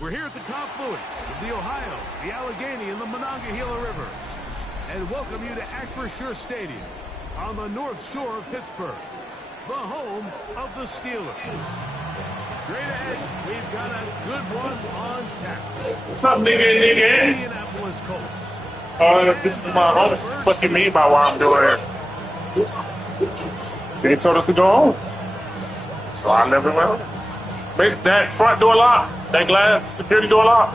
We're here at the confluence of the Ohio, the Allegheny, and the Monongahela Rivers, and welcome you to Acrisure Stadium on the north shore of Pittsburgh, the home of the Steelers. Straight ahead, we've got a good one on tap. What's up, nigga? Indianapolis Colts. This is my home. What do you mean by why I'm doing it? They told us to go home. So I never went. Make that front door lock. That glass security door lock.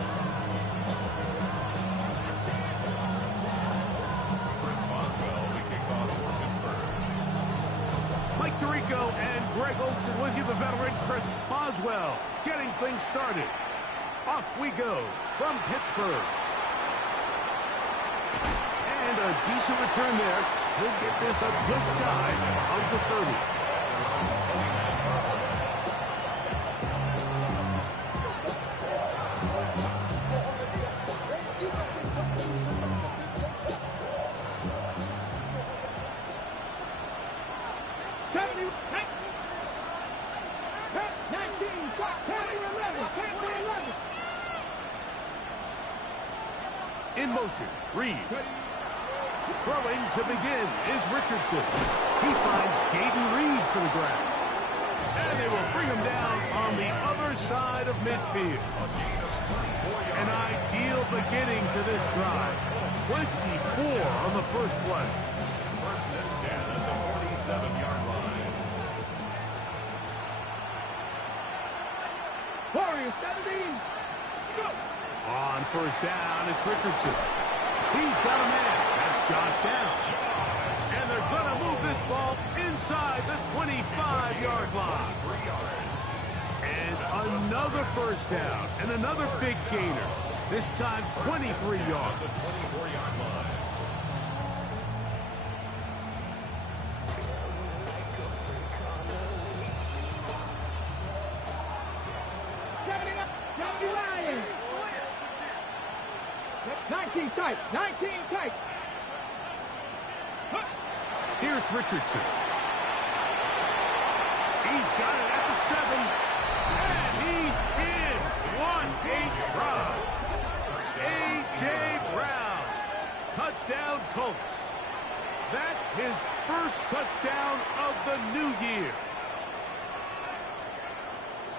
Mike Tirico and Greg Olson with you, the veteran Chris Boswell, getting things started. Off we go from Pittsburgh. And a decent return there. He'll get this up just shy of the 30. In motion, Reed. Throwing to begin is Richardson. He finds Jaden Reed for the grab. And they will bring him down on the other side of midfield. An ideal beginning to this drive. 24 on the first play. First and 10 at the 47-yard line. Warriors 17. Go. On first down, it's Richardson. He's got a man. That's Josh Downs. And they're going to move this ball inside the 25-yard line. And another first down. And another big gainer. This time 23 yards. The 24-yard line. Lions. 19 tight. 19 tight. Here's Richardson. He's got it at the 7. And he's in. What a try. A.J. Brown. Touchdown Colts. That's his first touchdown of the new year.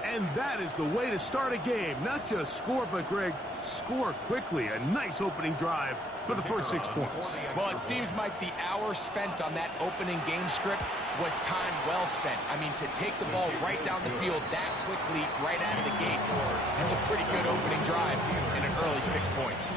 And that is the way to start a game. Not just score, but, Greg, score quickly. A nice opening drive for the first 6 points. Well, it seems like the hour spent on that opening game script was time well spent. I mean, to take the ball right down the field that quickly, right out of the gates, that's a pretty good opening drive in an early 6 points.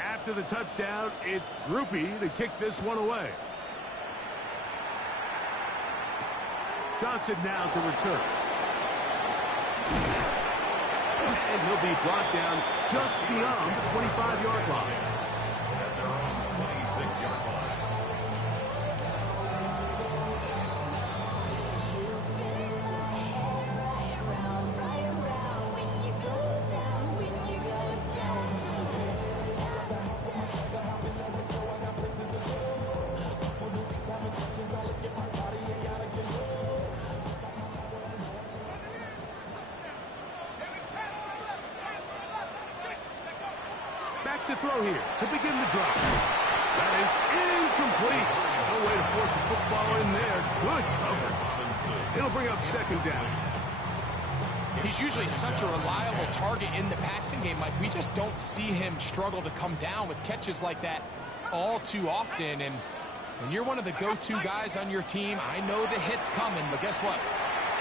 After the touchdown, it's Groupie to kick this one away. Johnson now to return. And he'll be brought down just beyond the 25-yard line. At their own 26-yard line. Back to throw here to begin the drive. That is incomplete. No way to force the football in there. Good coverage. It'll bring up second down. He's usually such a reliable target in the passing game. Like, we just don't see him struggle to come down with catches like that all too often. And when you're one of the go-to guys on your team, I know the hit's coming, but guess what?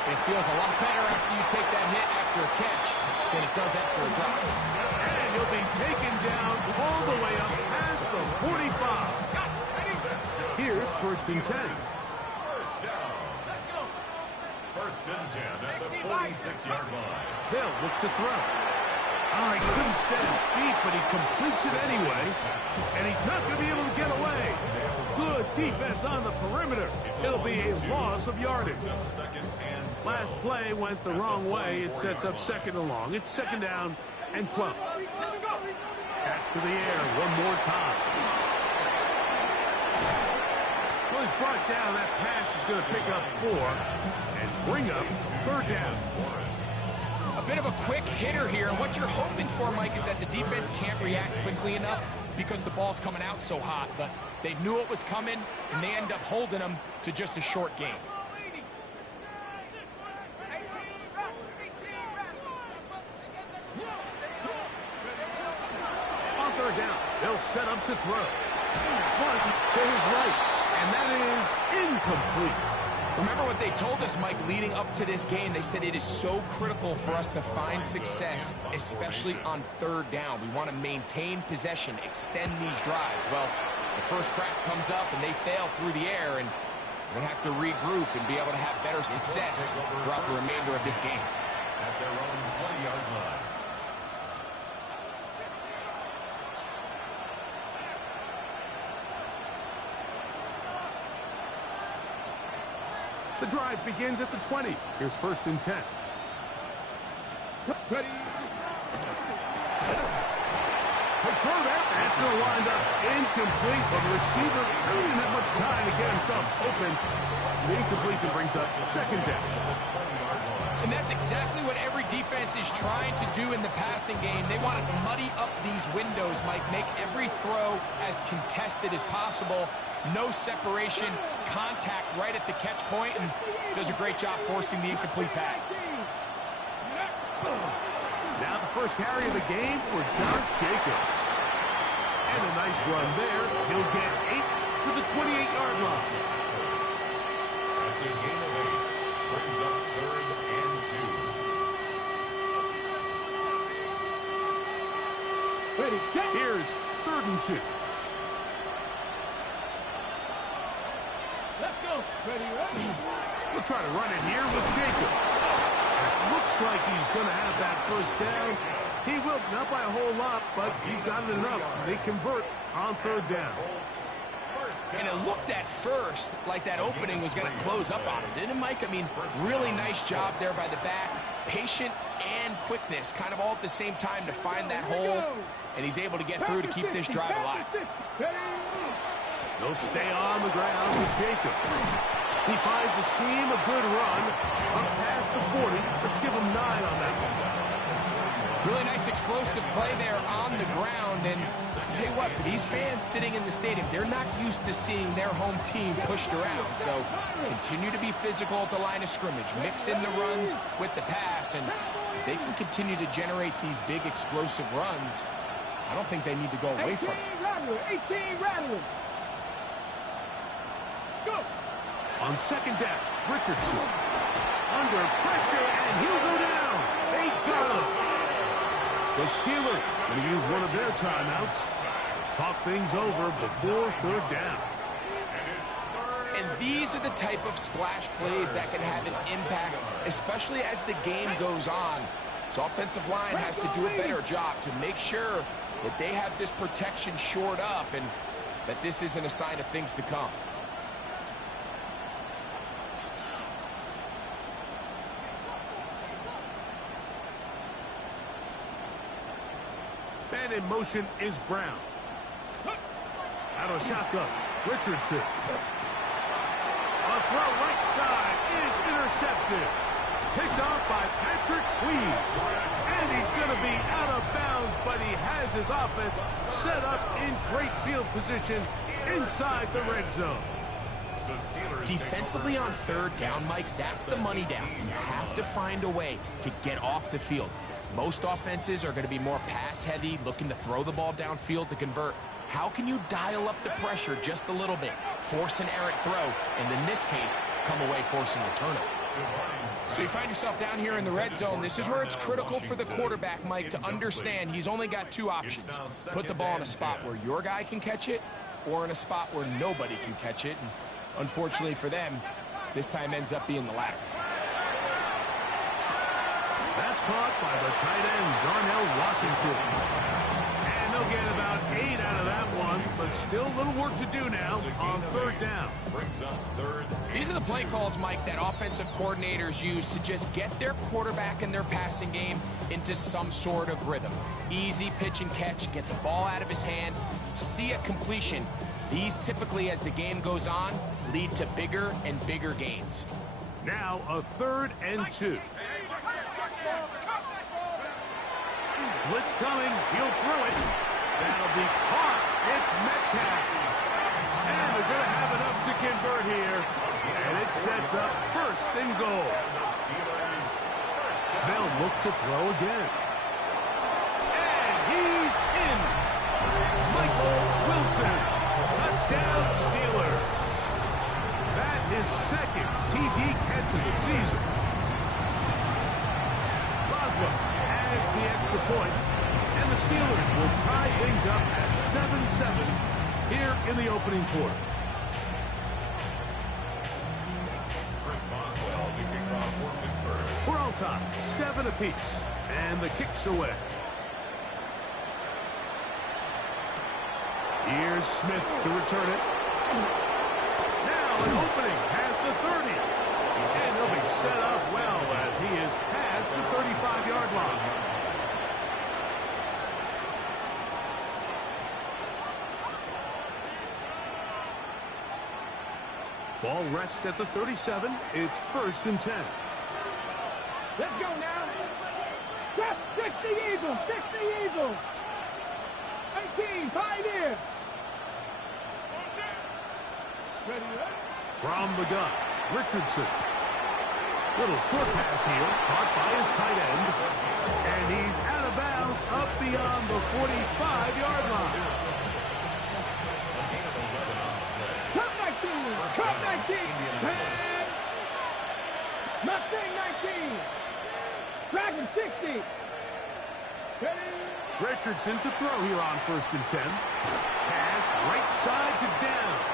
It feels a lot better after you take that hit after a catch than it does after a drop. And he'll be taken down all the way up past the 45. Here's first and 10. First down. First and 10 at the 46-yard line. They'll look to throw. Oh, he couldn't set his feet, but he completes it anyway. And he's not going to be able to get away. Good defense on the perimeter. It'll be a loss of yardage. Last play went the wrong way. It sets up second and long. It's second down and 12. Back to the air one more time. Well, he's brought down. That pass is going to pick up 4 and bring up third down. A bit of a quick hitter here, and what you're hoping for, Mike, is that the defense can't react quickly enough because the ball's coming out so hot, but they knew it was coming, and they end up holding them to just a short game. On third down, they'll set up to throw. Flush to his right, and that is incomplete. Remember what they told us, Mike, leading up to this game. They said it is so critical for us to find success, especially on third down. We want to maintain possession, extend these drives. Well, the first crack comes up, and they fail through the air, and we're going to have to regroup and be able to have better success throughout the remainder of this game. At their own 20-yard line. The drive begins at the 20. Here's first and 10. Ready. Quick throw there. That's going to wind up incomplete. But the receiver really didn't have much time to get himself open. So the incompletion brings up second down. And that's exactly what every defense is trying to do in the passing game. They want to muddy up these windows, Mike, make every throw as contested as possible. No separation, contact right at the catch point, and does a great job forcing the incomplete pass. Now the first carry of the game for Josh Jacobs. And a nice run there. He'll get 8 to the 28-yard line. That's a gain of 8. Brings up third and 2. Ready. Get. Here's third and 2. Let's go. Ready. Ready. We'll try to run it here with Jacobs. It looks like he's going to have that first down. He will, not by a whole lot, but he's got it enough. They convert on third down. And it looked at first like that opening was going to close up on him, didn't it, Mike? I mean, really nice job there by the back. Patient and quickness, kind of all at the same time to find that hole. And he's able to get through to keep this drive alive. They'll stay on the ground with Jacobs. He finds a seam, a good run, up past the 40. Let's give him 9 on that one. Really nice explosive play there on the ground. And I'll tell you what, for these fans sitting in the stadium, they're not used to seeing their home team pushed around. So continue to be physical at the line of scrimmage. Mix in the runs with the pass. And if they can continue to generate these big explosive runs, I don't think they need to go away from it. 18 Rattler. Go. On second down, Richardson. Under pressure, and he'll go down. They got him. The Steelers going to use one of their timeouts. Talk things over before third down. And these are the type of splash plays that can have an impact, especially as the game goes on. So offensive line has to do a better job to make sure that they have this protection shored up and that this isn't a sign of things to come. And in motion is Brown. Out of shotgun, Richardson. A throw right side is intercepted. Picked off by Patrick Queen. And he's going to be out of bounds, but he has his offense set up in great field position inside the red zone. Defensively on third down, Mike, that's the money down. You have to find a way to get off the field. Most offenses are going to be more pass-heavy, looking to throw the ball downfield to convert. How can you dial up the pressure just a little bit, force an errant throw, and in this case, come away forcing a turnover? So you find yourself down here in the red zone. This is where it's critical for the quarterback, Mike, to understand he's only got 2 options. Put the ball in a spot where your guy can catch it or in a spot where nobody can catch it. And unfortunately for them, this time ends up being the latter. That's caught by the tight end, Darnell Washington. And they'll get about 8 out of that one, but still a little work to do now on third down. Brings up third. These are the play calls, Mike, that offensive coordinators use to just get their quarterback and their passing game into some sort of rhythm. Easy pitch and catch, get the ball out of his hand, see a completion. These typically, as the game goes on, lead to bigger and bigger gains. Now a 3rd and 2. Blitz coming. He'll throw it. That'll be caught. It's Metcalf. And they're going to have enough to convert here. And it sets up 1st and goal. They'll look to throw again. And he's in. Michael Wilson. Touchdown Steelers. That is 2nd TD catch of the season. Boswell adds the extra point, and the Steelers will tie things up at 7-7 here in the opening quarter. Chris Boswell, the kickoff for Pittsburgh. We're all tied, 7 apiece, and the kick's away. Here's Smith to return it. Now an opening past the 30. And he'll be set up well as he is past the 35-yard line. Ball rests at the 37. It's 1st and 10. Let's go now. Just 60 Eagles. 60 Eagles. 18. Pioneer. Ready up. From the gun, Richardson. Little short pass here, caught by his tight end. And he's out of bounds up beyond the 45-yard line. Top 19. Top 19. And Mustang 19. Dragon 60. Ready. Richardson to throw here on 1st and 10. Pass right side to Downs.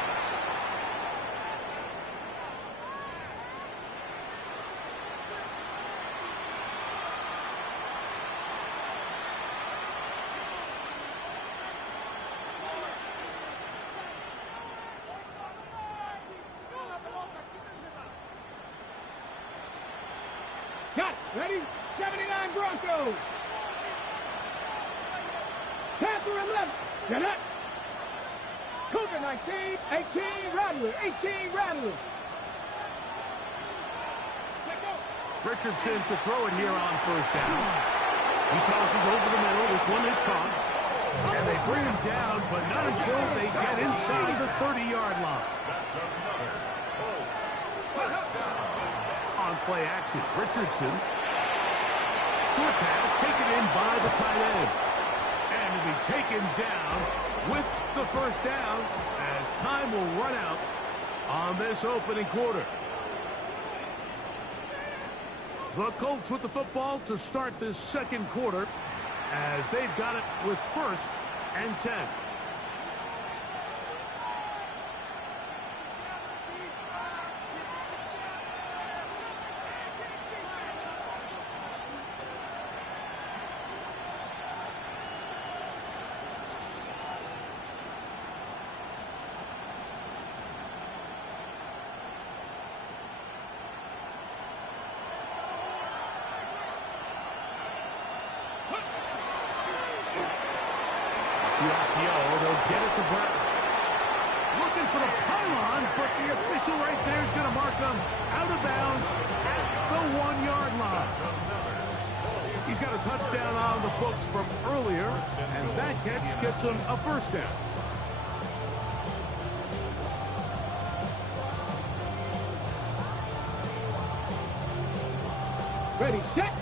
Got. Ready. 79 Broncos. Panther 11. Get up. Cougar 19. 18 Rattler. 18 Rattler. Richardson to throw it here on 1st down. He tosses over the middle. This one is caught. And they bring him down, but not until they get inside the 30-yard line. That's another Colts first down. On play action, Richardson. Short pass taken in by the tight end. And will be taken down with the 1st down as time will run out on this opening quarter. The Colts with the football to start this 2nd quarter as they've got it with 1st and 10. They'll get it to Brown. Looking for the pylon, but the official right there is going to mark them out of bounds at the 1-yard line. He's got a touchdown on the books from earlier, and that catch gets him a 1st down. Ready. Set.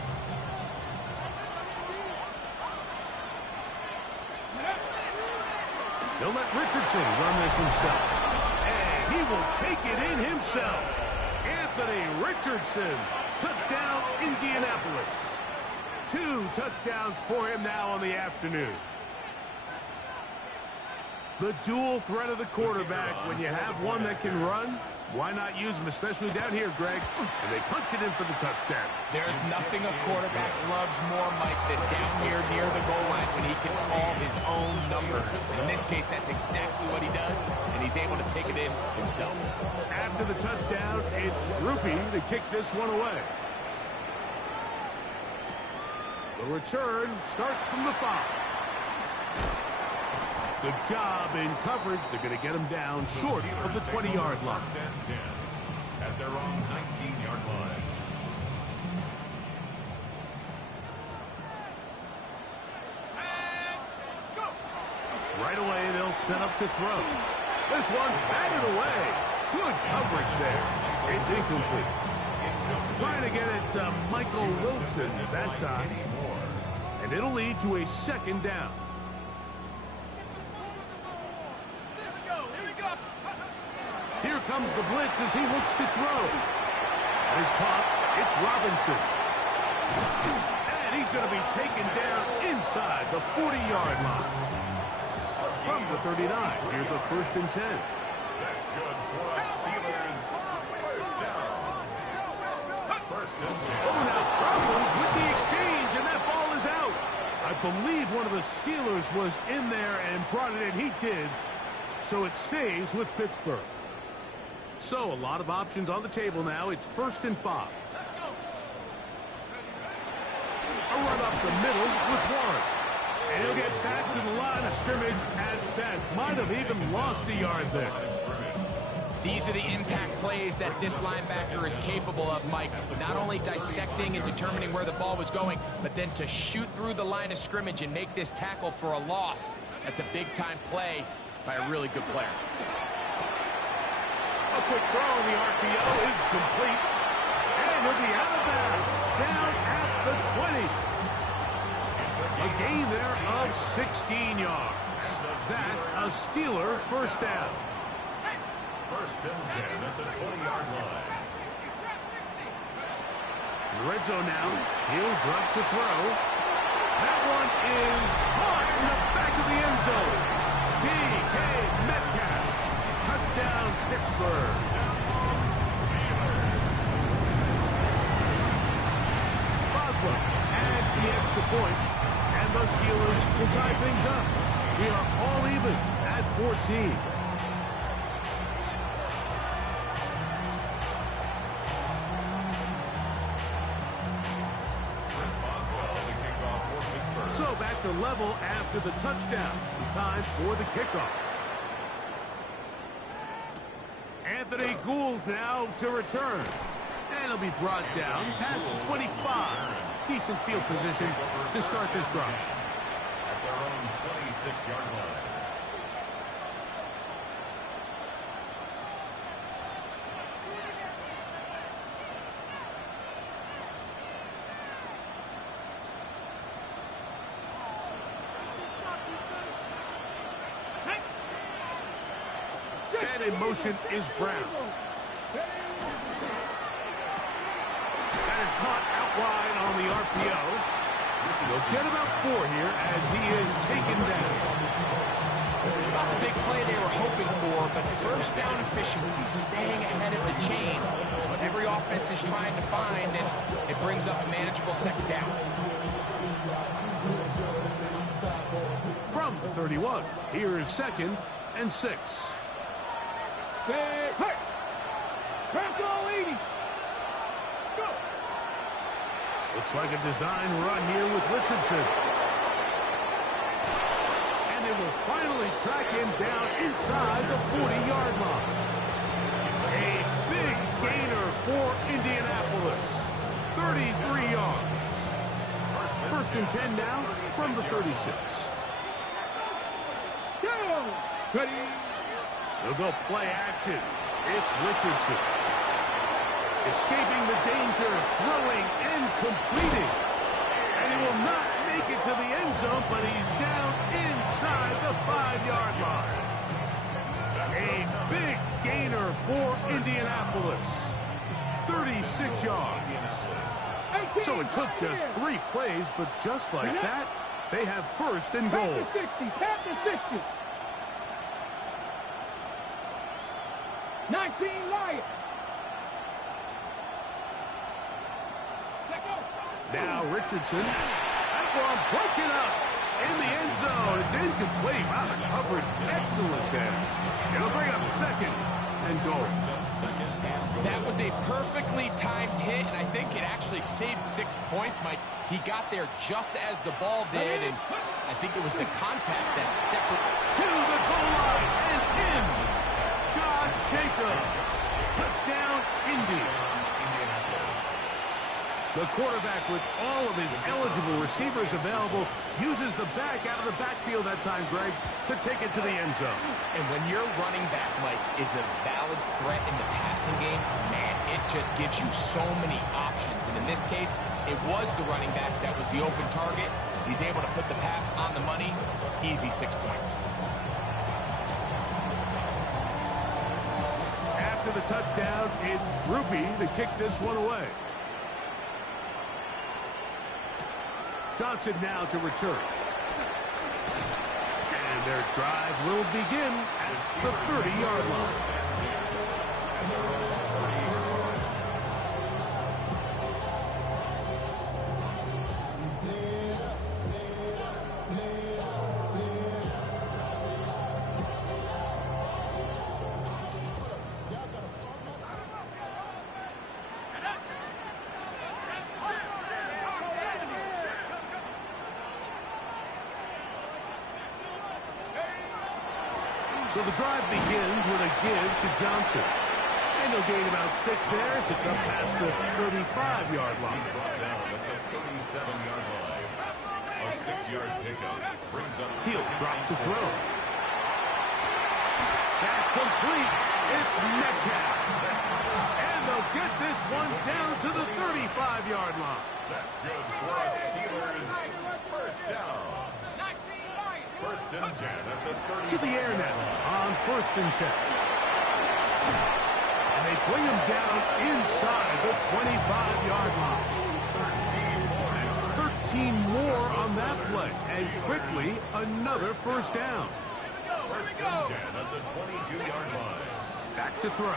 He'll let Richardson run this himself. And he will take it in himself. Anthony Richardson. Touchdown, Indianapolis. 2 touchdowns for him now on the afternoon. The dual threat of the quarterback, when you have one that can run, Why not use him, especially down here, Greg? And they punch it in for the touchdown. There's nothing a quarterback loves more, Mike, than down here near the goal line when he can call his own number. In this case, that's exactly what he does, and he's able to take it in himself. After the touchdown, it's Groupie to kick this one away. The return starts from the 5. Good job in coverage. They're going to get him down short of the 20-yard line. First and 10 at their own 19-yard line. Right away, they'll set up to throw. This one batted away. Good coverage there. It's incomplete. Trying to get it to Michael Wilson that time. And it'll lead to a second down. Here comes the blitz as he looks to throw. And his caught. It's Robinson. And he's going to be taken down inside the 40-yard line. From the 39, here's a 1st and 10. That's good for the Steelers. First down. First and 10. Oh, now problems with the exchange, and that ball is out. I believe one of the Steelers was in there and brought it in. He did. So it stays with Pittsburgh. So a lot of options on the table now. It's 1st and 5. A run up the middle with Warren. And he'll get back to the line of scrimmage at best. Might have even lost a yard there. These are the impact plays that this linebacker is capable of, Mike. Not only dissecting and determining where the ball was going, but then to shoot through the line of scrimmage and make this tackle for a loss. That's a big-time play by a really good player. A quick throw on the RPO is complete. And he'll be out of bounds. Down at the 20. A gain there of 16 yards. That's a Steeler first down. First and 10 at the 20-yard line. In the red zone now. He'll drop to throw. That one is caught in the back of the end zone. DK Metcalf. Touchdown, Pittsburgh. Boswell adds the extra point, and the Steelers will tie things up. We are all even at 14. Chris Boswell, the kickoff for Pittsburgh. So back to level after the touchdown. Time for the kickoff. Anthony Gould now to return. And he'll be brought down past the 25. Decent field position to start this drive. At their own 26-yard line. And in motion is Brown. That is caught out wide on the RPO. They'll get about 4 here as he is taken down. It's not the big play they were hoping for, but first down efficiency, staying ahead of the chains, is what every offense is trying to find, and it brings up a manageable second down. From the 31, here is 2nd and 6. Hey, pass all 80. Let's go. Looks like a design run here with Richardson. And they will finally track him down inside the 40-yard line. A big gainer for Indianapolis. 33 yards. First and 10 now from the 36. Go. Ready. They'll go play action. It's Richardson. Escaping the danger, throwing and completing. And he will not make it to the end zone, but he's down inside the 5-yard line. A big gainer for Indianapolis. 36 yards. So it took just 3 plays, but just like that, they have first and goal. Pass to 60. Pass to 60. 19 line. quiet. Let go. Now Richardson. That one broken up in the end zone. It's incomplete. Wow, the coverage excellent there. It'll bring up second and goal. That was a perfectly timed hit, and I think it actually saved 6 points, Mike. He got there just as the ball did, and I think it was the contact that separated. To the goal line and in. Josh Jacobs. Touchdown, Indy. The quarterback, with all of his eligible receivers available, uses the back out of the backfield that time, Greg, to take it to the end zone. And when your running back, Mike, is a valid threat in the passing game, man, it just gives you so many options. And in this case, it was the running back that was the open target. He's able to put the pass on the money. Easy 6 points. After the touchdown, it's Ruby to kick this one away. Johnson now to return. And their drive will begin at the 30-yard line. So the drive begins with a give to Johnson. And he'll gain about 6 there as it's up past the 35-yard line. Brought down at the 37-yard line. A 6-yard pickup brings up. He'll drop to throw. That's complete. It's Metcalf. And they'll get this one down to the 35-yard line. That's good for a Steelers first down. First and 10 at the 30. To the air now on first and 10. And they bring him down inside the 25-yard line. There's 13 more on that play. And quickly, another first down. First and 10 at the 22-yard line. Back to throw.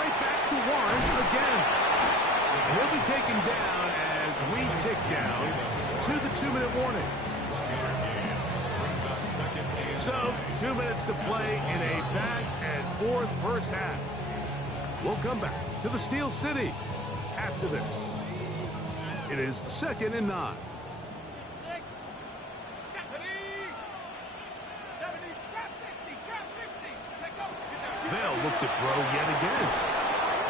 Right back to Warren again. He'll be taken down as we tick down to the 2-minute warning. So, 2 minutes to play in a back-and-forth first half. We'll come back to the Steel City after this. It is 2nd and 9. 6, 70, 70, trap 60. Let go. They'll look to throw yet again.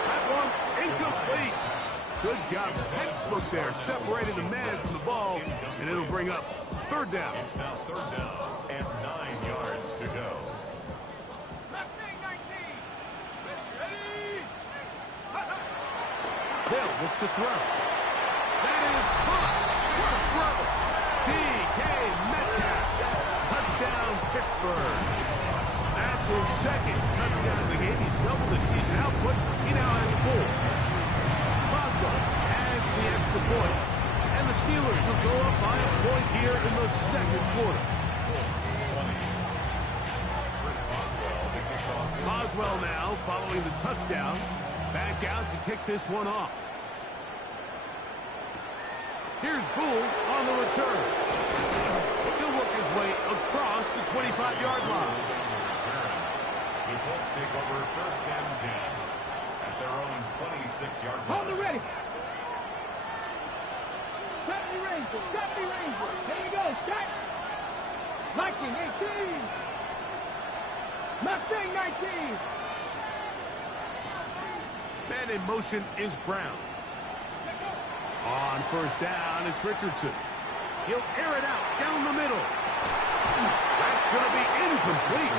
That one incomplete. Good job. Textbook there. Separated the man from the ball, and it'll bring up third down. It's now third down and 9 yards to go. Mustang 19. Ready. They'll look to throw. That is caught. What a throw. D.K. Metcalf. Touchdown, Pittsburgh. That's his second touchdown of the game. He's doubled his season output. He now has 4. Boswell adds the extra point. And the Steelers will go up by a point here in the second quarter. Boswell now following the touchdown. Back out to kick this one off. Here's Boole on the return. He'll work his way across the 25-yard line. The Colts take over first and 10 at their own 26-yard line. Hold it ready. 70 Ranger. There you go. Shot. Viking 18. Mustang 19. Man in motion is Brown. On first down, it's Richardson. He'll air it out down the middle. That's going to be incomplete.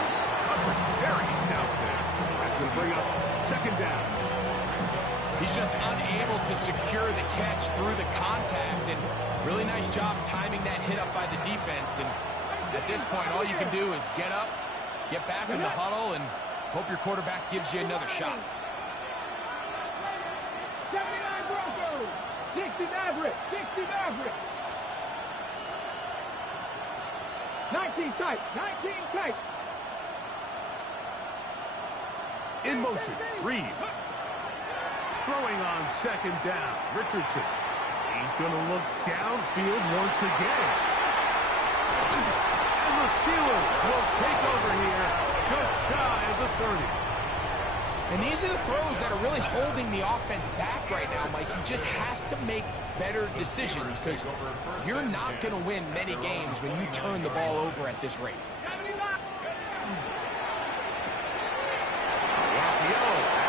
Coverage very stout there. That's going to bring up second down. He's just unable to secure the catch through the contact, and really nice job timing that hit up by the defense. And at this point, all you can do is get up, get back in the huddle, and hope your quarterback gives you another shot. 79 Broncos. 60 Maverick. 19 tight. In motion, Reed. Throwing on second down, Richardson. He's going to look downfield once again. And the Steelers will take over here just shy of the 30. And these are the throws that are really holding the offense back right now, Mike. He just has to make better decisions because you're not going to win many games when you turn the ball over at this rate. That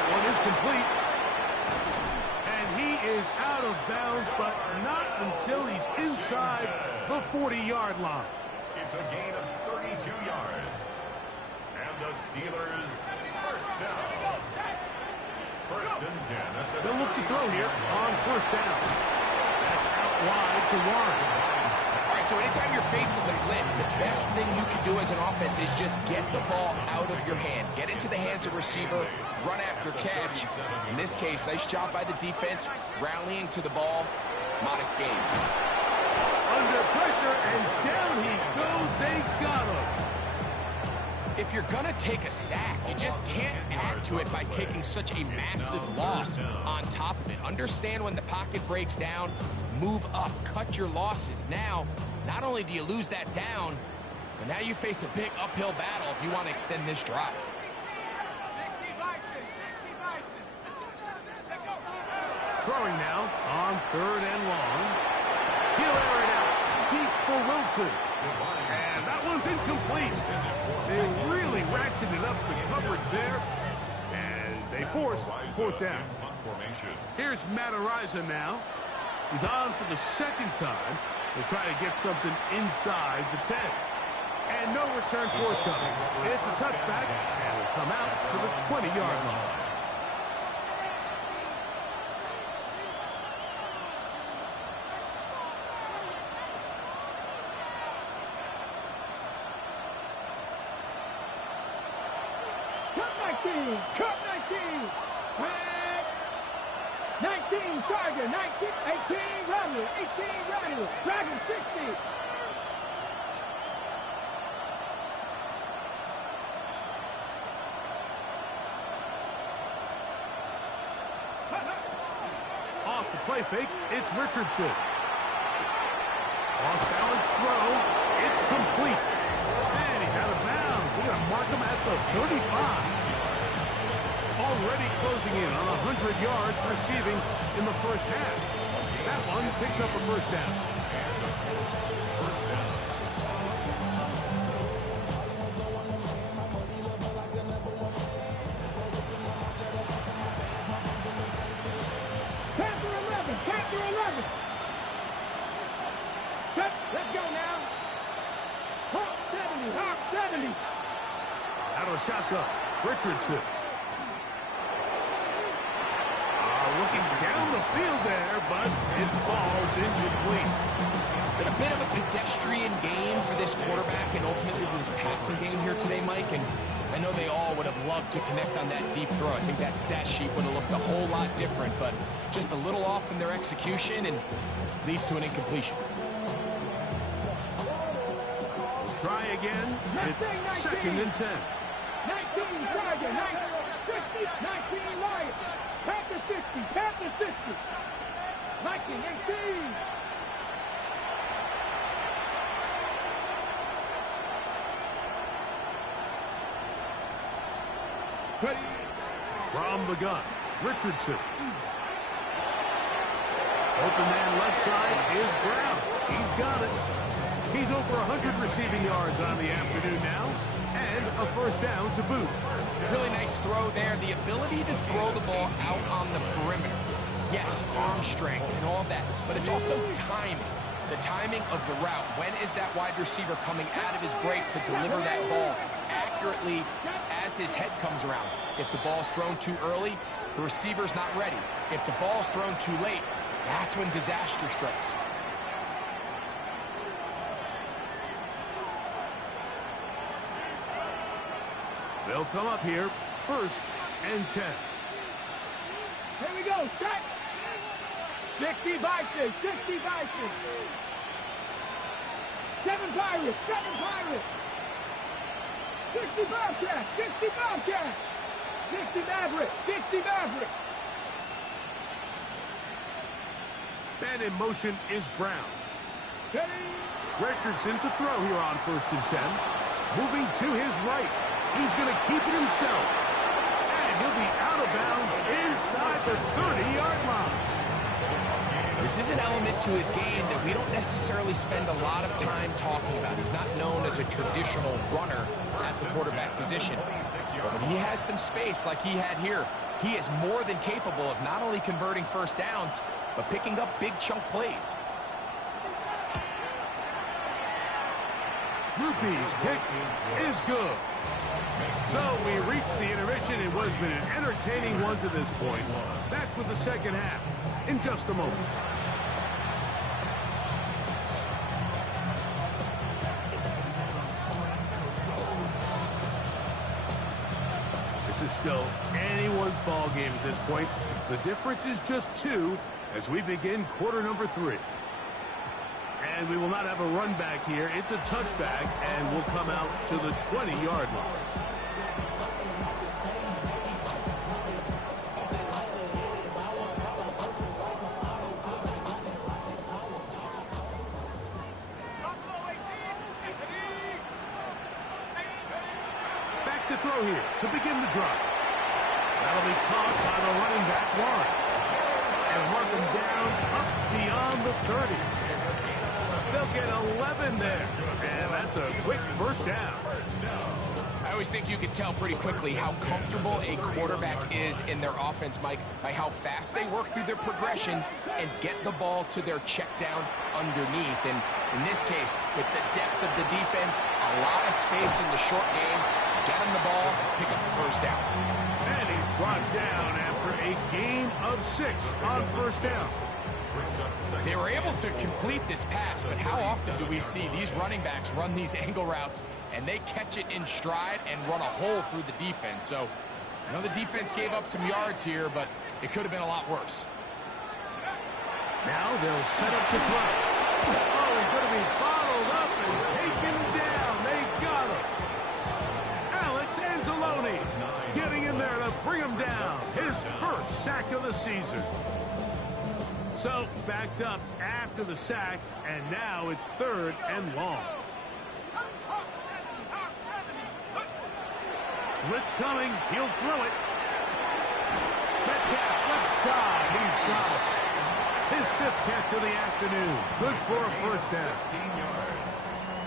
one is complete. And he is out of bounds, but not until he's inside the 40-yard line. It's a gain of 32 yards. And the Steelers first down. First and 10 at the They'll look to throw here on first down. That's out wide to Warren. All right, so anytime you're facing the blitz, the best thing you can do as an offense is just get the ball out of your hand. Get into the hands of receiver, run after catch. In this case, nice job by the defense, rallying to the ball. Modest gain. Under pressure, and down he goes. They got him. If you're going to take a sack, you just can't add to it by taking such a massive loss on top of it. Understand when the pocket breaks down, move up, cut your losses. Now, not only do you lose that down, but now you face a big uphill battle if you want to extend this drive. Throwing now on third and long. He'll air it out deep for Wilson. And that one's incomplete. They really ratcheted up the coverage there. And they force fourth down. Here's Matariza now. He's on for the second time. They'll try to get something inside the 10. And no return forthcoming. It's a touchback, and will come out to the 20-yard line. Cut 19. Red. 19, Charger. 19, 18, Rattler. 18, Rattler. Dragon 60. Off the play fake, it's Richardson. Off balance throw, it's complete. And he's out of bounds. They're going to mark him at the 35. Already closing in on 100 yards receiving in the first half. That one picks up a first down. Panther 11. Panther 11. Let's go now. Hawk 70. Hawk 70. Out of the shotgun, Richardson. Looking down the field there, but it falls incomplete. It's been a bit of a pedestrian game for this quarterback and ultimately this passing game here today, Mike. And I know they all would have loved to connect on that deep throw. I think that stat sheet would have looked a whole lot different, but just a little off in their execution and leads to an incompletion. We'll try again. It's second and 10. 19, Tiger. 19, 19, Lions. Panther 60. Panther 60. 19, 18. Ready. From the gun, Richardson. Open man left side is Brown. He's got it. He's over 100 receiving yards on the afternoon now. And a first down to boot. Really nice throw there. The ability to throw the ball out on the perimeter. Yes, arm strength and all that, but it's also timing. The timing of the route. When is that wide receiver coming out of his break to deliver that ball accurately as his head comes around? If the ball's thrown too early, the receiver's not ready. If the ball's thrown too late, that's when disaster strikes. They'll come up here, first and 10. Here we go, set. 60 Bison, 60 Bison. 7 Pirates, 7 Pirates. 60 Bobcats, 60 Bobcats. 60 Maverick. 60 Maverick. And in motion is Brown. Steady. Richardson to throw here on 1st and 10. Moving to his right. He's going to keep it himself. And he'll be out of bounds inside the 30-yard line. This is an element to his game that we don't necessarily spend a lot of time talking about. He's not known as a traditional runner at the quarterback position. But when he has some space like he had here, he is more than capable of not only converting first downs, but picking up big chunk plays. Rupee's kick is good. So we reach the intermission. It has been an entertaining one to this point. Back with the second half in just a moment. This is still anyone's ball game at this point. The difference is just 2 as we begin quarter number 3. And we will not have a run back here. It's a touchback, and we'll come out to the 20-yard line. Back to throw here to begin the drive. That'll be caught by the running back line. And mark him down up beyond the 30. They'll get 11 there. And that's a quick first down. I always think you can tell pretty quickly how comfortable a quarterback is in their offense, Mike, by how fast they work through their progression and get the ball to their check down underneath. And in this case, with the depth of the defense, a lot of space in the short game, get him the ball, pick up the first down. And he's brought down after a gain of 6 on first down. They were able to complete this pass, but how often do we see these running backs run these angle routes and they catch it in stride and run a hole through the defense? So, I know the defense gave up some yards here, but it could have been a lot worse. Now they'll set up to throw. Oh, he's going to be bottled up and taken down. They got him. Alex Anzalone getting in there to bring him down. His first sack of the season. So, backed up after the sack, and now it's 3rd and long. Blitz coming. He'll throw it. Metcalf left side. He's got it. His 5th catch of the afternoon. Good for a first down. 16 yards.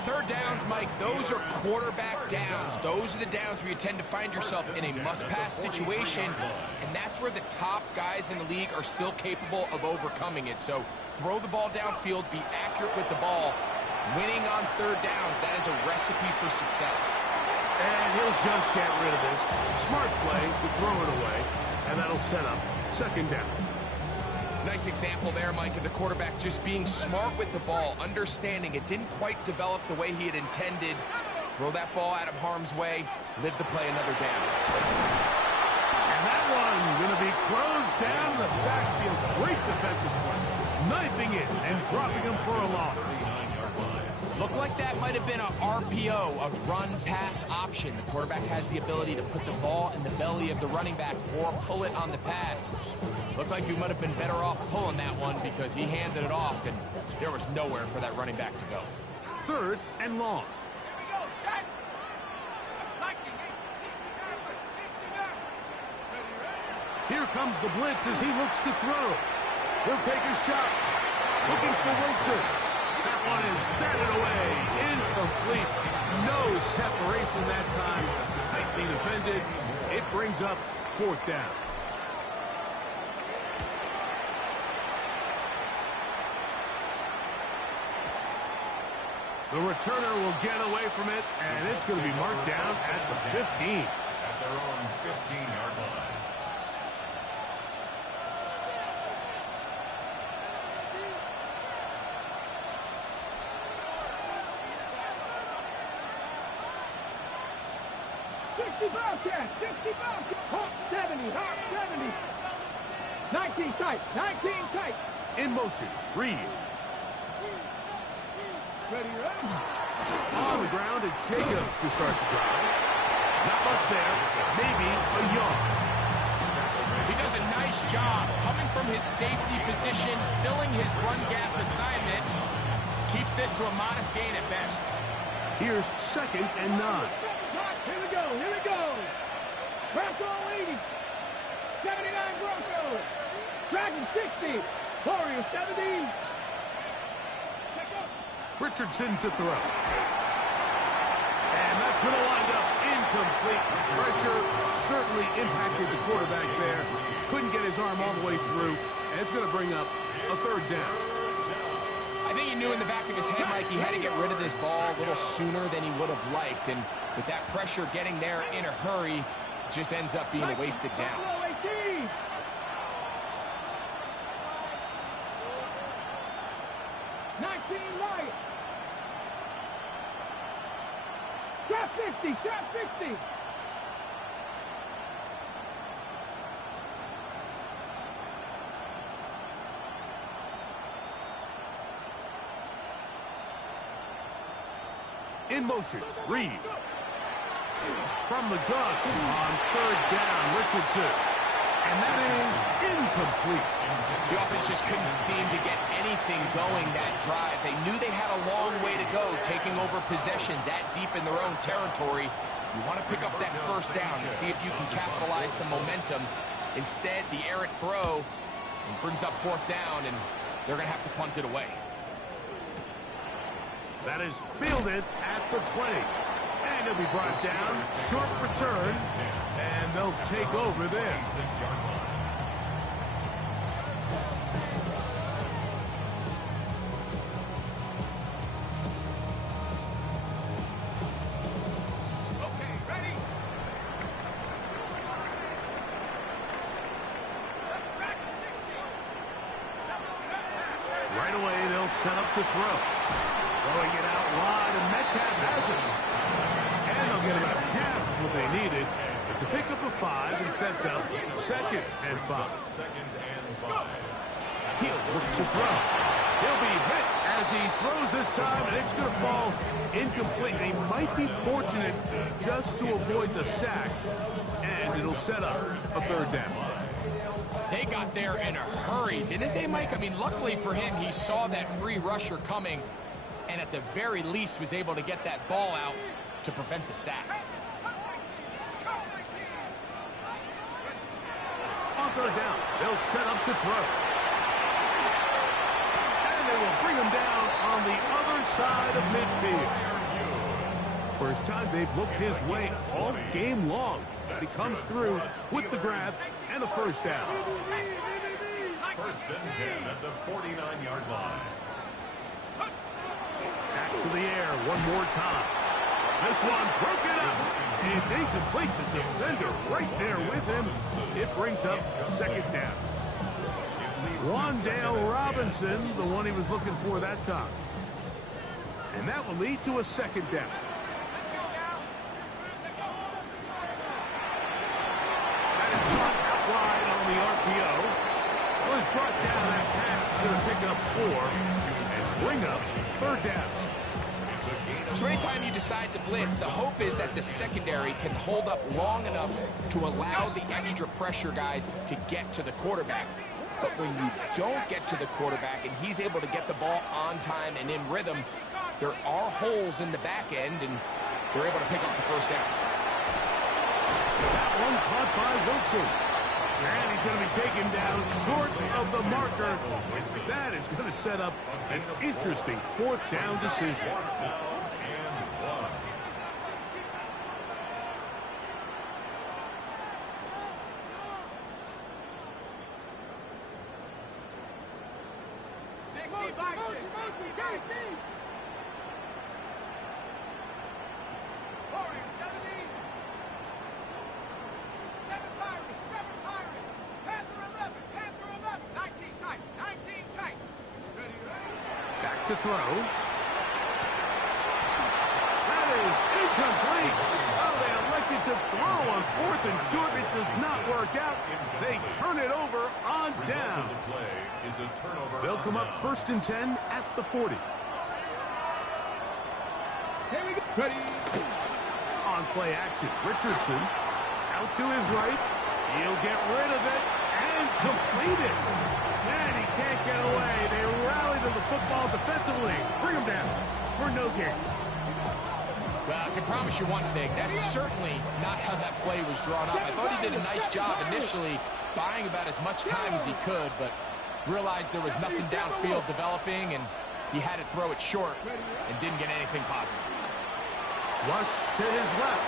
Third downs, Mike, those are quarterback downs. Those are the downs where you tend to find yourself in a must-pass situation, and that's where the top guys in the league are still capable of overcoming it. So throw the ball downfield, be accurate with the ball. Winning on third downs, that is a recipe for success. And he'll just get rid of this. Smart play to throw it away, and that'll set up 2nd down. Nice example there, Mike, of the quarterback just being smart with the ball, understanding it didn't quite develop the way he had intended. Throw that ball out of harm's way, live to play another down. And that one going to be closed down the backfield. Great defensive play. Knifing it and dropping him for a loss. Looked like that might have been a RPO, a run-pass option. The quarterback has the ability to put the ball in the belly of the running back or pull it on the pass. Looked like he might have been better off pulling that one because he handed it off, and there was nowhere for that running back to go. 3rd and long. Here comes the blitz as he looks to throw. He'll take a shot. Looking for Wilson. That one is batted away. Incomplete. No separation that time. Tightly defended. It brings up 4th down. The returner will get away from it, and it's going to be marked down at the 15. At their own 15-yard line. Hawk 70, Hawk 70. 19 tight, 19 tight. In motion, Reed. Ready, ready. On the ground, it's Jacobs to start the drive. Not much there. Maybe a yard. He does a nice job coming from his safety position, filling his run gap assignment. Keeps this to a modest gain at best. Here's 2nd and 9. Here we go, here we go. Bronco 80. 79 Broncos. Dragon 60. Warriors 70. Richardson to throw. And that's going to wind up incomplete. Pressure certainly impacted the quarterback there. Couldn't get his arm all the way through. And it's going to bring up a 3rd down. I think he knew in the back of his head, Mike, he had to get rid of this ball a little sooner than he would have liked. And with that pressure getting there in a hurry, it just ends up being a wasted down. 19 Lions. Trap 60, trap 60. In motion, Reed. From the gun on 3rd down, Richardson. And that is incomplete. The offense just couldn't seem to get anything going that drive. They knew they had a long way to go, taking over possession that deep in their own territory. You want to pick up that 1st down and see if you can capitalize some momentum. Instead, the errant throw brings up 4th down, and they're going to have to punt it away. That is fielded at the 20. And it'll be brought down. Short return. And they'll take over this. Okay, ready? Right away, they'll set up to throw. Throwing it out wide, and Metcalf has it. And they'll get about half of what they needed. It's a pickup of 5 and sets up 2nd and 5. He'll look to throw. He'll be hit as he throws this time, and it's going to fall incomplete. They might be fortunate just to avoid the sack, and it'll set up a 3rd down. They got there in a hurry, didn't they, Mike? I mean, luckily for him, he saw that free rusher coming, and at the very least was able to get that ball out to prevent the sack. On 3rd down, they'll set up to throw. And they will bring him down on the other side of midfield. First time they've looked his way all game long. He comes through with the grab and a 1st down. 1st and 10 at the 49-yard line. Back to the air one more time. This one broken up. It's incomplete. The defender right there with him. It brings up 2nd down. Wandale Robinson, the one he was looking for that time. And that will lead to a 2nd down. That is caught out wide on the RPO. Was brought down. That pass is going to pick up 4 and bring up 3rd down. So anytime you decide to blitz, the hope is that the secondary can hold up long enough to allow the extra pressure guys to get to the quarterback. But when you don't get to the quarterback and he's able to get the ball on time and in rhythm, there are holes in the back end, and they're able to pick up the 1st down. That one caught by Wilson. And he's going to be taken down short of the marker. That is going to set up an interesting 4th down decision. To throw. That is incomplete. Oh, they elected to throw on 4th and short. It does not work out. They turn it over on down. They'll come up 1st and 10 at the 40. Here we go. Ready. On on play action. Richardson out to his right. He'll get rid of it and complete it. And he can't get away. They rally to the football defensively. Bring him down for no gain. Well, I can promise you one thing. That's certainly not how that play was drawn up. I thought he did a nice job initially buying about as much time as he could, but realized there was nothing downfield developing, and he had to throw it short and didn't get anything positive. Flush to his left.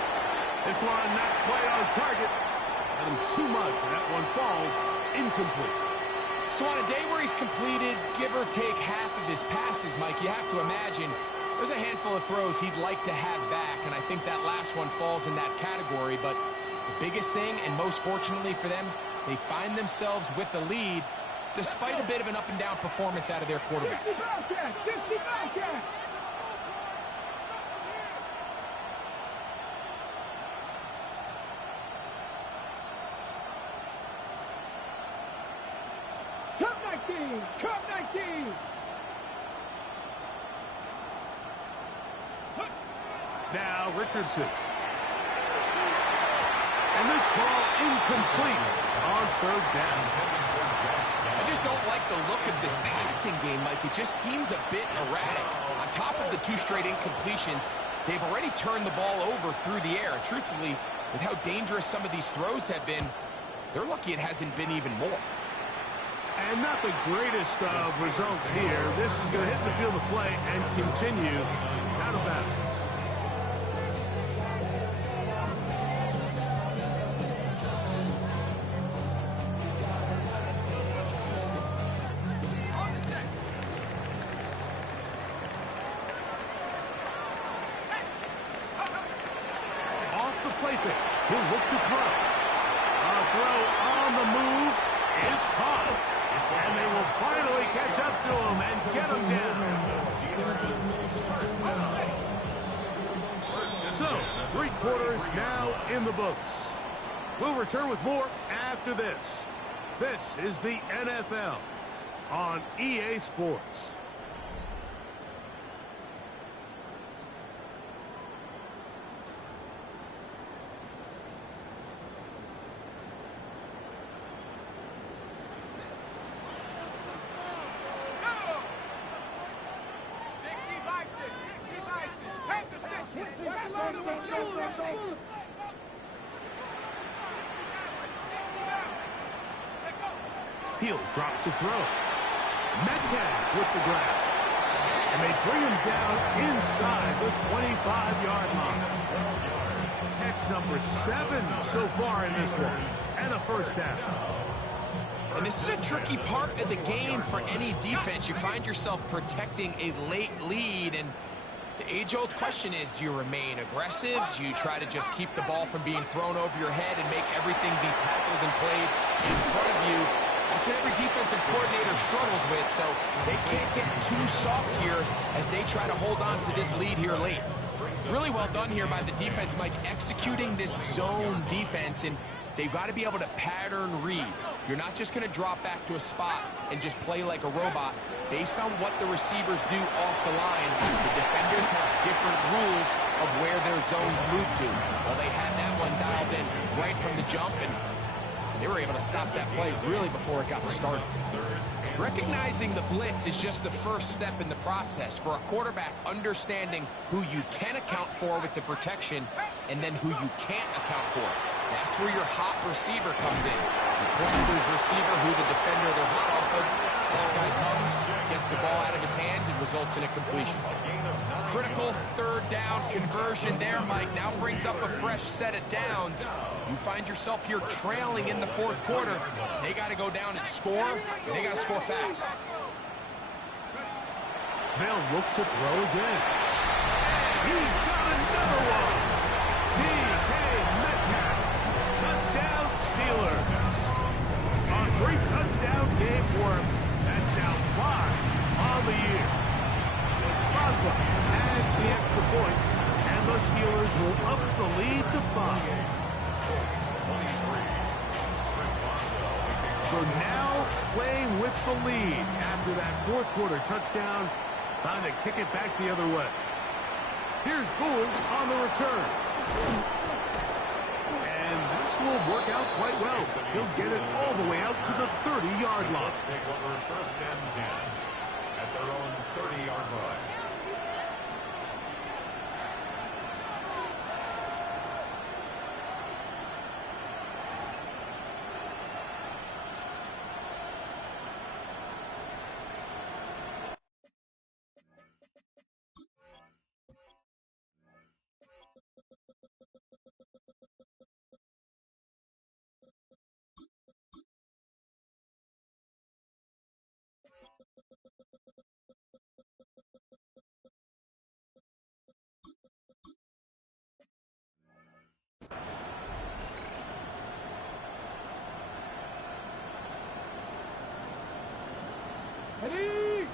This one not quite on target. Had him too much, and that one falls incomplete. So on a day where he's completed, give or take half of his passes, Mike, you have to imagine there's a handful of throws he'd like to have back, and I think that last one falls in that category. But the biggest thing, and most fortunately for them, they find themselves with a lead despite a bit of an up-and-down performance out of their quarterback. 60 Bobcats! 60 Bobcats! Cup 19! Cup 19! Now Richardson. And this ball incomplete on third down. I just don't like the look of this passing game, Mike. It just seems a bit erratic. On top of the 2 straight incompletions, they've already turned the ball over through the air. Truthfully, with how dangerous some of these throws have been, they're lucky it hasn't been even more. And not the greatest of results here. This is going to hit the field of play and continue out of bounds. Play fake. He'll look to throw. A throw on the move is caught. And they will finally catch up to him and get him down. So, 3 quarters now in the books. We'll return with more after this. This is the NFL on EA Sports. He'll drop to throw. Metcalf with the grab. And they bring him down inside the 25-yard line. Catch number 7 so far in this one. And a first down. And this is a tricky part of the game for any defense. You find yourself protecting a late lead, and the age-old question is, do you remain aggressive? Do you try to just keep the ball from being thrown over your head and make everything be tackled and played in front of you? That's what every defensive coordinator struggles with, so they can't get too soft here as they try to hold on to this lead here late. Really well done here by the defense, Mike, executing this zone defense, and they've got to be able to pattern read. You're not just going to drop back to a spot and just play like a robot. Based on what the receivers do off the line, the defenders have different rules of where their zones move to. Well, they had that one dialed in right from the jump, and they were able to stop that play really before it got started. Recognizing the blitz is just the first step in the process for a quarterback understanding who you can account for with the protection and then who you can't account for. That's where your hot receiver comes in. He points to his receiver who the defender they're hot off of. That guy comes, gets the ball out of his hand, and results in a completion. Critical third down conversion there, Mike. Now brings up a fresh set of downs. You find yourself here trailing in the 4th quarter. They got to go down and score, and they got to score fast. They'll look to throw again. He's got another one. DK Metcalf. Touchdown Steelers. A 3-touchdown game for him. That's now 5 on the year. Boswell adds the extra point, and the Steelers will up the lead to 5. So now playing with the lead after that 4th quarter touchdown. Time to kick it back the other way. Here's Gould on the return. And this will work out quite well. He'll get it all the way out to the 30-yard line. Let's take over first and 10 at their own 30-yard line. Ready?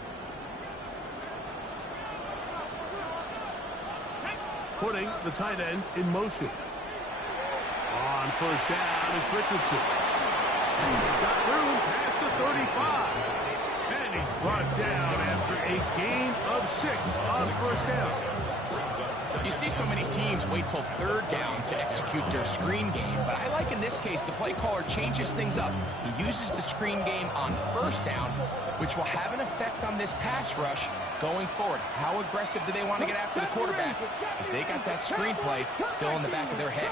Putting the tight end in motion. On first down, it's Richardson. He's got room past the 35. And he's brought down after a gain of 6 on first down. You see so many teams wait till third down to execute their screen game, but I like in this case the play caller changes things up. He uses the screen game on first down, which will have an effect on this pass rush going forward. How aggressive do they want to get after the quarterback? Because they got that screen play still in the back of their head.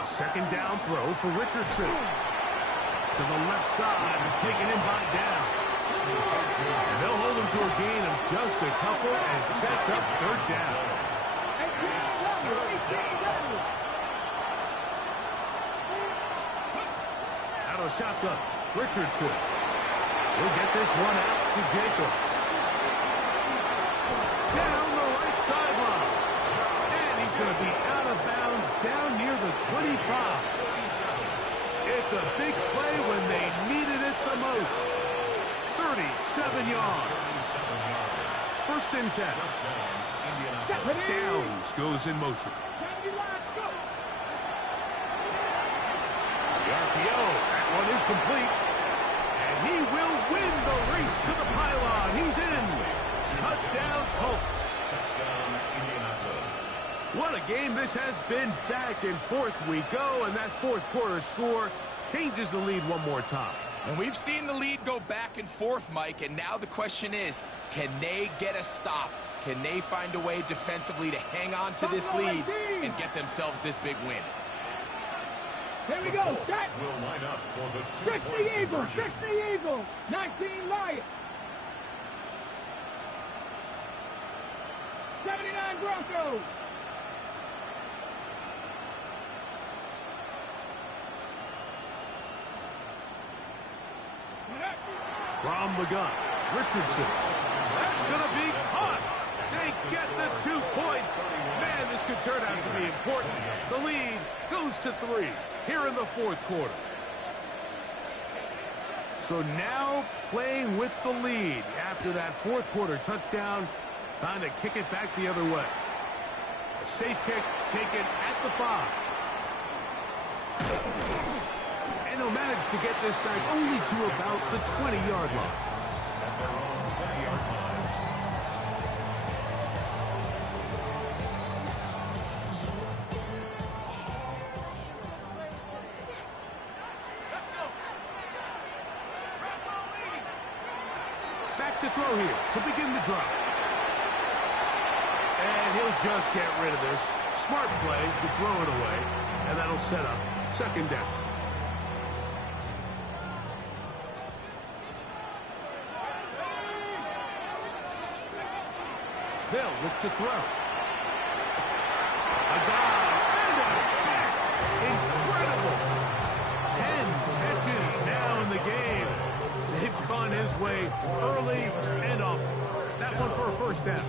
A second down throw for Richardson. To the left side and taken in by down. And they'll hold him to a gain of just a couple and sets up third down. Out of shotgun, Richardson. He'll get this one out to Jacobs. Down the right sideline. And he's going to be out of bounds down near the 25. It's a big play when they needed it the most. 37 yards. First and 10. Downs goes in motion. The RPO. That one is complete. And he will win the race to the pylon. He's in. Touchdown, Colts. What a game this has been. Back and forth we go, and that fourth quarter score changes the lead one more time. And we've seen the lead go back and forth, Mike, and now the question is, can they get a stop? Can they find a way defensively to hang on to this lead and get themselves this big win? Here we go. Set. Will line up for the Fix the Eagle. Fix the Eagle. 19 Lions. 79 Broncos. From the gun, Richardson. That's going to be caught. They get the 2 points. Man, this could turn out to be important. The lead goes to 3 here in the fourth quarter. So now playing with the lead after that fourth quarter touchdown. Time to kick it back the other way. A safe kick taken at the 5. And they'll manage to get this back only to about the 20-yard line. Back to throw here to begin the drive. And he'll just get rid of this. Smart play to throw it away. And that'll set up second down. They'll look to throw. A dive and a catch. Incredible. 10 catches now in the game. They've gone his way early and often. That one for a first down.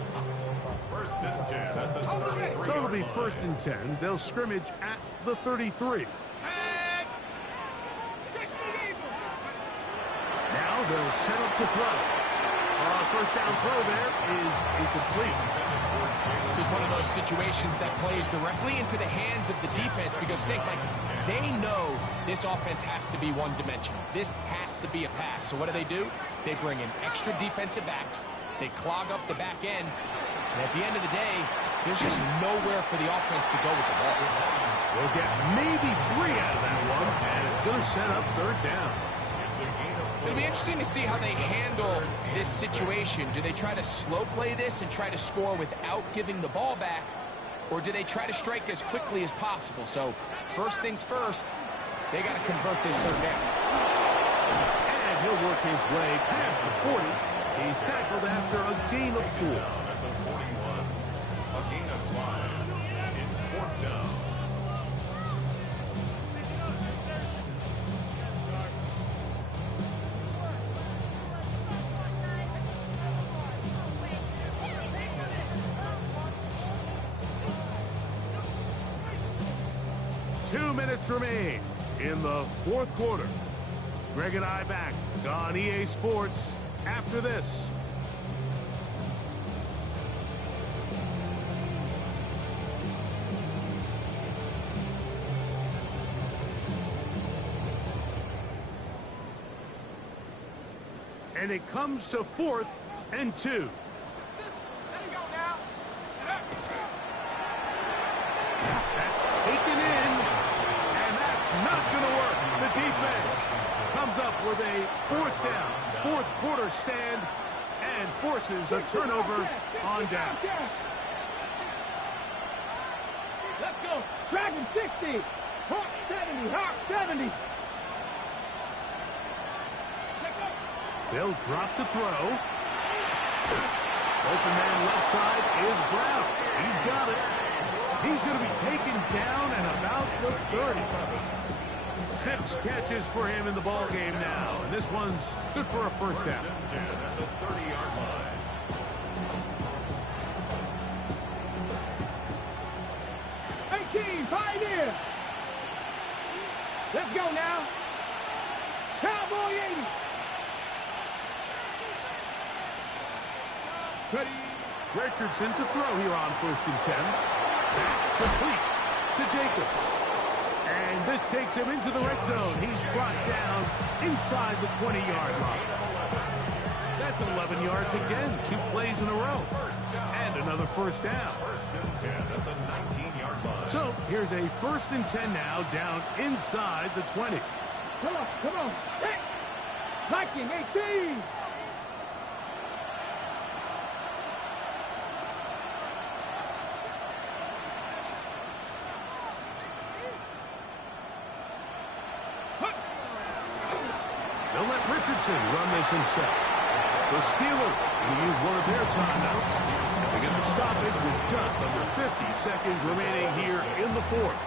First and 10 at the 33. So it'll be first and 10. They'll scrimmage at the 33. Now they'll set up to throw. First down throw there is incomplete. This is one of those situations that plays directly into the hands of the defense because think, like, they know this offense has to be one-dimensional. This has to be a pass. So what do? They bring in extra defensive backs, They clog up the back end. And at the end of the day, there's just nowhere for the offense to go with the ball. They'll get maybe 3 out of that one, and it's going to set up third down. It'll be interesting to see how they handle this situation. Do they try to slow play this and try to score without giving the ball back, or do they try to strike as quickly as possible? So first things first, they got to convert this third down. And he'll work his way past the 40. He's tackled after a gain of 4. At the 41, a gain of 5. It's fourth down. Two minutes remain in the fourth quarter. Greg and I back on EA Sports after this. And it comes to 4th and 2. That's taken in, and that's not going to work. The defense comes up with a 4th down, fourth quarter stand, and forces a turnover on downs. Let's go. Dragon 60. Hawk 70. Hawk 70. They'll drop to throw. Open man left side is Brown. He's got it. He's going to be taken down at about the 30. 6 catches for him in the ball game now, and this one's good for a first down. At the 30-yard line. Pioneer. Let's go now. Cowboy 80. Ready. Richardson to throw here on 1st and 10. Back complete to Jacobs. And this takes him into the red zone. He's brought down inside the 20-yard line. That's 11 yards again. 2 plays in a row. And another first down. 1st and 10 at the 19-yard line. So here's a 1st and 10 now down inside the 20. Come on, come on. Hey. Viking 18. They'll let Richardson run this himself. The Steelers will use one of their timeouts. They get the stoppage with just under 50 seconds remaining here in the 4th.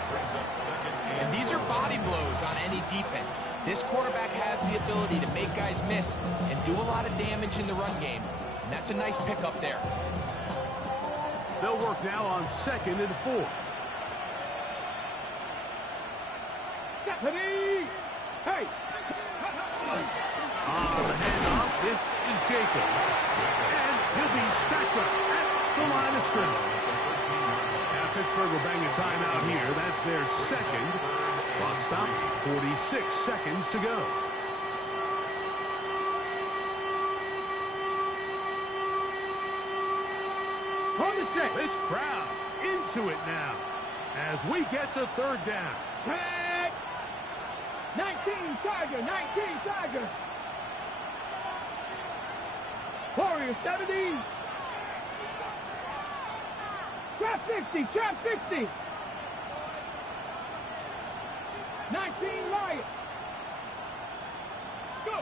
And these are body blows on any defense. This quarterback has the ability to make guys miss and do a lot of damage in the run game. And that's a nice pickup there. They'll work now on 2nd and 4. Stephanie. Hey. On the handoff, this is Jacobs. And he'll be stacked up at the line of scrimmage. Now Pittsburgh will bang a timeout here. That's their 2nd. Clock stop, 46 seconds to go. On the set. This crowd into it now as we get to 3rd down. Tag. 19 Tiger. 19 Tiger. Warrior 70. Trap 60. Trap 60. 19 Lions. Go.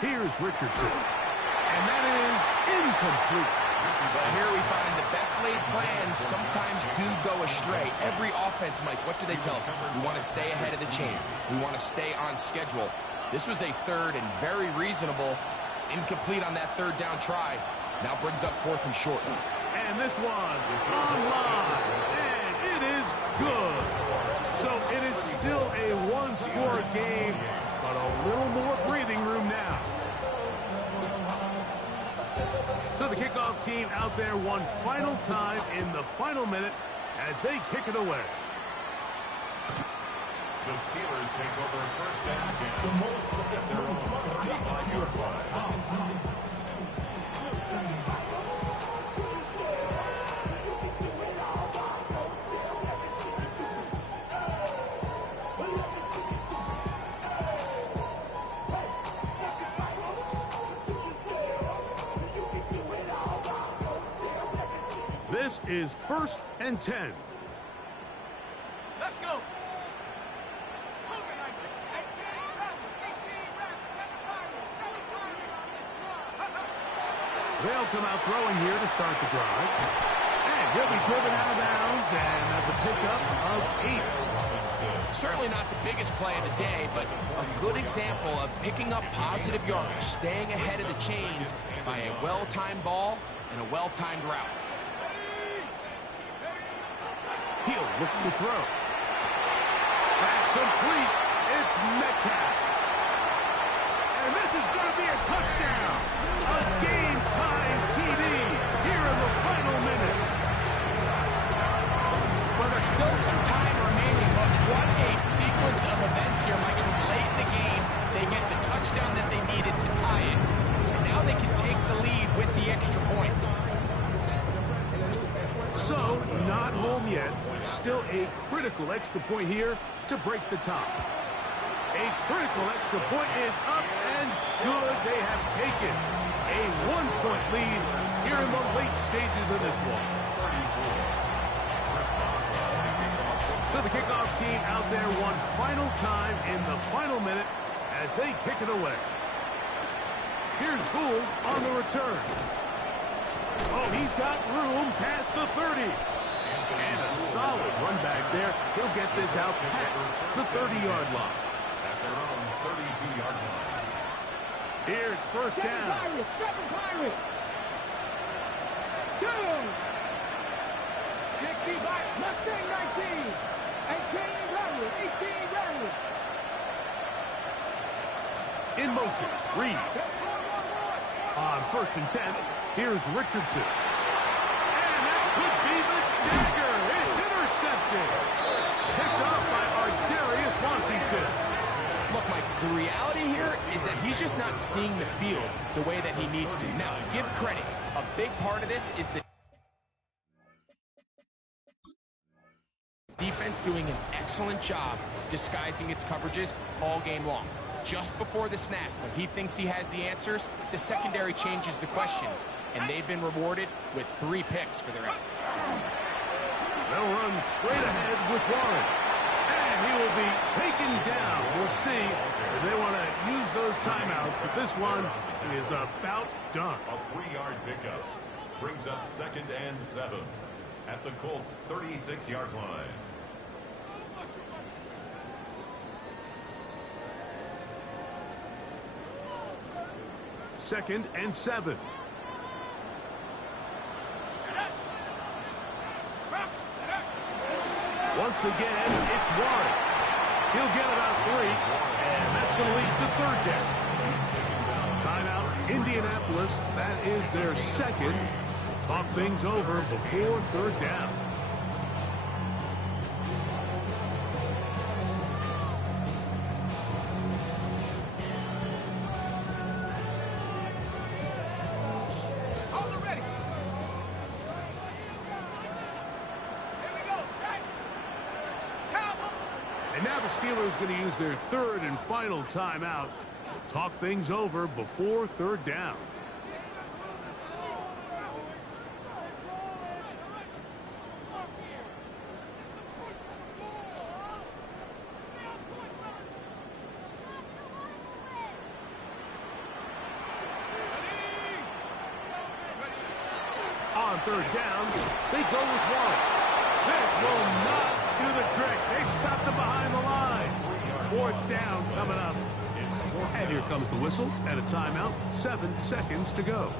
Here's Richardson. And that is incomplete. Well, here we find the best laid plans sometimes do go astray. Every offense, Mike, what do they tell us? We want to stay ahead of the chains. We want to stay on schedule. This was a 3rd and very reasonable. Incomplete on that 3rd down try. Now brings up 4th and short. And this one online. And it is good. So it is still a 1-score game, but a little more breathing room now. So the kickoff team out there one final time in the final minute as they kick it away. The Steelers take over 1st and 10 at their own 35-yard line. is 1st and 10. Let's go. They'll come out throwing here to start the drive. And he'll be driven out of bounds, and that's a pickup of 8. Certainly not the biggest play of the day, but a good example of picking up positive yardage, staying ahead of the chains by a well-timed ball and a well-timed route. He'll look to throw. That's complete. It's Metcalf. And this is going to be a touchdown. A game-time TD here in the final minute. Well, there's still some time remaining, but what a sequence of events here, Michael. Late in the game, they get the touchdown that they needed to tie it, and now they can take the lead with the extra point. So, not home yet. Still a critical extra point here to break the tie. A critical extra point is up and good. They have taken a 1-point lead here in the late stages of this one. So the kickoff team out there one final time in the final minute as they kick it away. Here's Gould on the return. Oh, he's got room past the 30. And a solid run back there. He'll get this out past the 30-yard line. At their own 32-yard line. Here's first down. Second Pirates. 2. 60 by Mustang 19. 18 Rebels. 18 Rebels. In motion, Reed. On 1st and 10, here's Richardson. And that could be the dagger. It's intercepted. Picked off by Ardarius Washington. Look, Mike, the reality here is that he's just not seeing the field the way that he needs to. Now, give credit. A big part of this is the defense doing an excellent job disguising its coverages all game long. Just before the snap, when he thinks he has the answers, the secondary changes the questions, and they've been rewarded with 3 picks for their effort. They'll run straight ahead with Warren. And he will be taken down. We'll see if they want to use those timeouts, but this one is about done. A 3-yard pickup brings up 2nd and 7 at the Colts' 36-yard line. Second and 7. Once again, it's Warren. He'll get about 3, and that's going to lead to 3rd down. Timeout, Indianapolis. That is their 2nd. Talk things over before 3rd down. And now the Steelers going to use their 3rd and final timeout. Talk things over before 3rd down. On 3rd down, they go with Warren. This will not do the trick. They've stopped them behind the line. 4th down coming up. And here comes the whistle and a timeout. 7 seconds to go.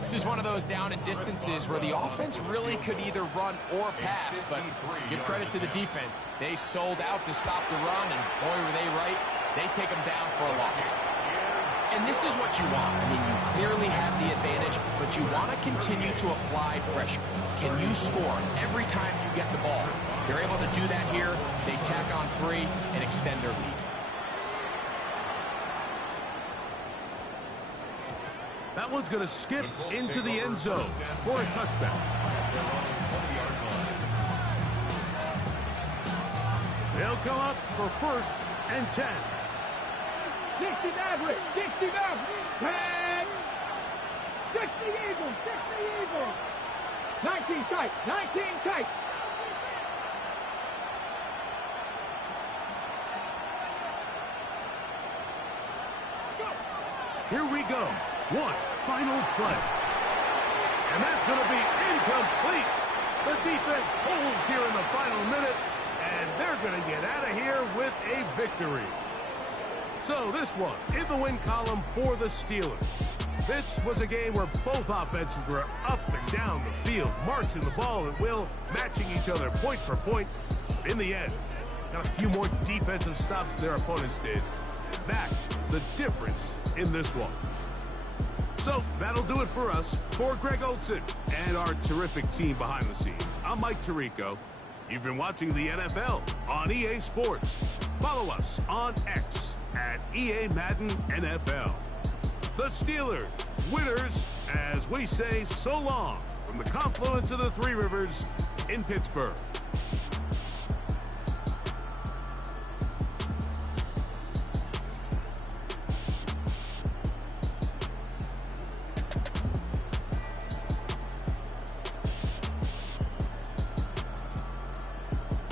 This is one of those down and distances where the offense really could either run or pass, but give credit to the defense. They sold out to stop the run, and boy, were they right. They take them down for a loss. And this is what you want. I mean, you clearly have the advantage, but you want to continue to apply pressure. Can you score every time you get the ball? They're able to do that here. They tack on 3 and extend their lead. That one's going to skip into the end zone for a touchback. They'll come up for 1st and 10. 60 Maverick, 60 Maverick, 10, 60 Eagles, 60 Eagles. 19 tight. 19 tight. Here we go. One final play. And that's going to be incomplete. The defense holds here in the final minute, and they're going to get out of here with a victory. So this one in the win column for the Steelers. This was a game where both offenses were up and down the field, marching the ball at will, matching each other point for point. But in the end, got a few more defensive stops than their opponents did. That is the difference in this one. So that'll do it for us. For Greg Olson and our terrific team behind the scenes, I'm Mike Tirico. You've been watching the NFL on EA Sports. Follow us on X at EA Madden NFL. The Steelers, winners, as we say so long from the confluence of the Three Rivers in Pittsburgh.